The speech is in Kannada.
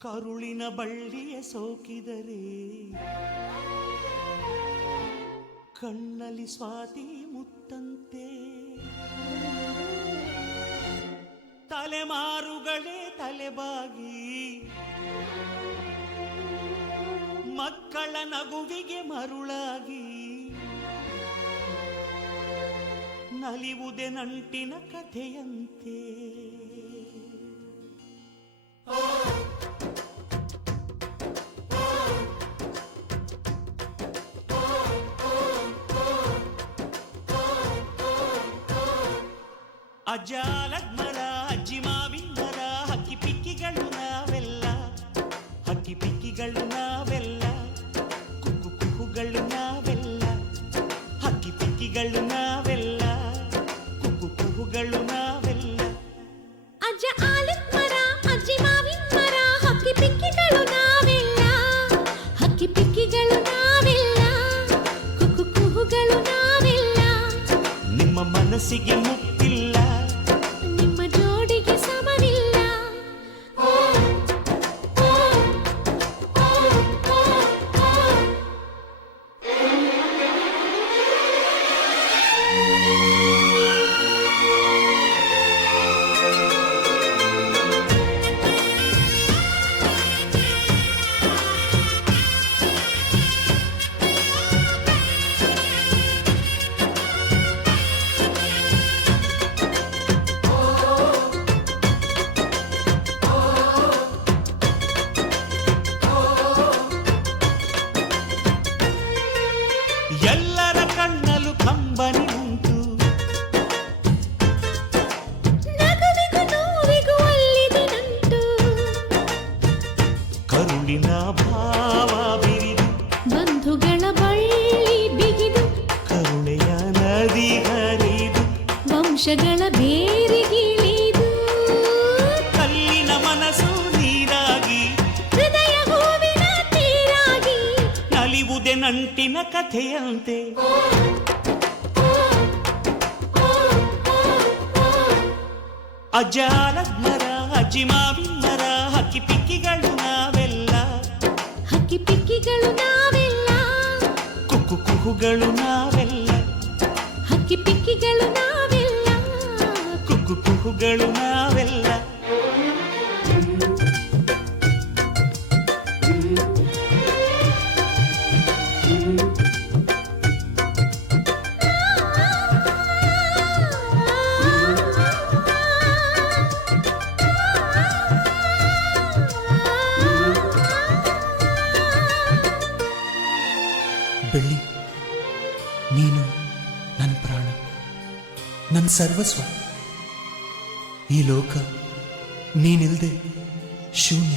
ಕರುಳಿನ ಬಳ್ಳಿಯ ಸೋಕಿದರೆ ಕಣ್ಣಲ್ಲಿ ಸ್ವಾತಿ ಮುತ್ತಂತೆ ತಲೆಮಾರುಗಳೇ ತಲೆಬಾಗಿ ಮಕ್ಕಳ ನಗುವಿಗೆ ಮರುಳಾಗಿ ನಲಿವುದೆ ನಂಟಿನ ಕಥೆಯಂತೆ ಅಜ್ಜಾಲಗ್ಮರ ಅಜ್ಜಿ ಮಾವಿಂದರ ಹಕ್ಕಿ ಪಿಕ್ಕಿಗಳು ನಾವೆಲ್ಲ ಹಕ್ಕಿ ಪಿಕ್ಕಿಗಳು ನಾವೆಲ್ಲ ಕುಕ್ಕು ಕುಕ್ಕುಗಳು ನಾವೆಲ್ಲ ಹಕ್ಕಿ ಪಿಕ್ಕಿಗಳು ನಾವೆಲ್ಲ ಕುಕ್ಕು ಕುಕ್ಕುಗಳು ನಾವೆಲ್ಲ ಅಜ್ಜ ಆಲಗ್ಮರ ಅಜ್ಜಿ ಮಾವಿಂದರ ಹಕ್ಕಿ ಪಿಕ್ಕಿಗಳು ನಾವೆಲ್ಲ ಹಕ್ಕಿ ಪಿಕ್ಕಿಗಳು ನಾವೆಲ್ಲ ಕುಕ್ಕು ಕುಕ್ಕುಗಳು ನಾವೆಲ್ಲ ನಿಮ್ಮ ಮನಸ್ಸಿಗೆ ಮುಟ್ಟಿಲ್ಲ ನಿಮ್ಮ ಜೋಡಿಗೆ ಸಮವಿಲ್ಲ ಎಲ್ಲರ ಕಣ್ಣಲು ಕಂಬನಿ ಉಂಟು ನಗುವಿಗೂ ನೋವಿಗೂ ಅಲ್ಲಿದೆ ನಂಟು ಕರುಳಿನ ಭಾವ ಬಿರಿದು ಬಂಧುಗಳ ಬಳ್ಳಿ ಬಿಗಿದು ಕರುಣೆಯ ನದಿ ಹರಿದು ವಂಶಗಳ ಬೇರಿಗಿಳಿದು ಕಲ್ಲಿನ ಮನಸ್ಸು ನೀರಾಗಿ ಹೃದಯ ಹೂವಿನ ತೀರಾಗಿ ನಲಿವುದೆ ನಂಟಿನ ಕಥೆಯಂತೆ ಅಜ್ಜಾಲಗ್ಮರ ಅಜ್ಜಿ ಮಾವಿಂದರ ಹಕ್ಕಿ ಪಿಕ್ಕಿಗಳು ನಾವೆಲ್ಲ ಹಕ್ಕಿ ಪಿಕ್ಕಿಗಳು ನಾವೆಲ್ಲ ಕುಕ್ಕು ಕುಹುಗಳು ನಾವೆಲ್ಲ ಹಕ್ಕಿ ಪಿಕ್ಕಿಗಳು ನಾವೆಲ್ಲ ಕುಕ್ಕು ಕುಹುಗಳು ನಾವೆಲ್ಲ ಬೆಳ್ಳಿ, ನೀನು ನನ್ನ ಪ್ರಾಣ, ನನ್ನ ಸರ್ವಸ್ವ. ಈ ಲೋಕ ನೀನಿಲ್ದೆ ಶೂನ್ಯ.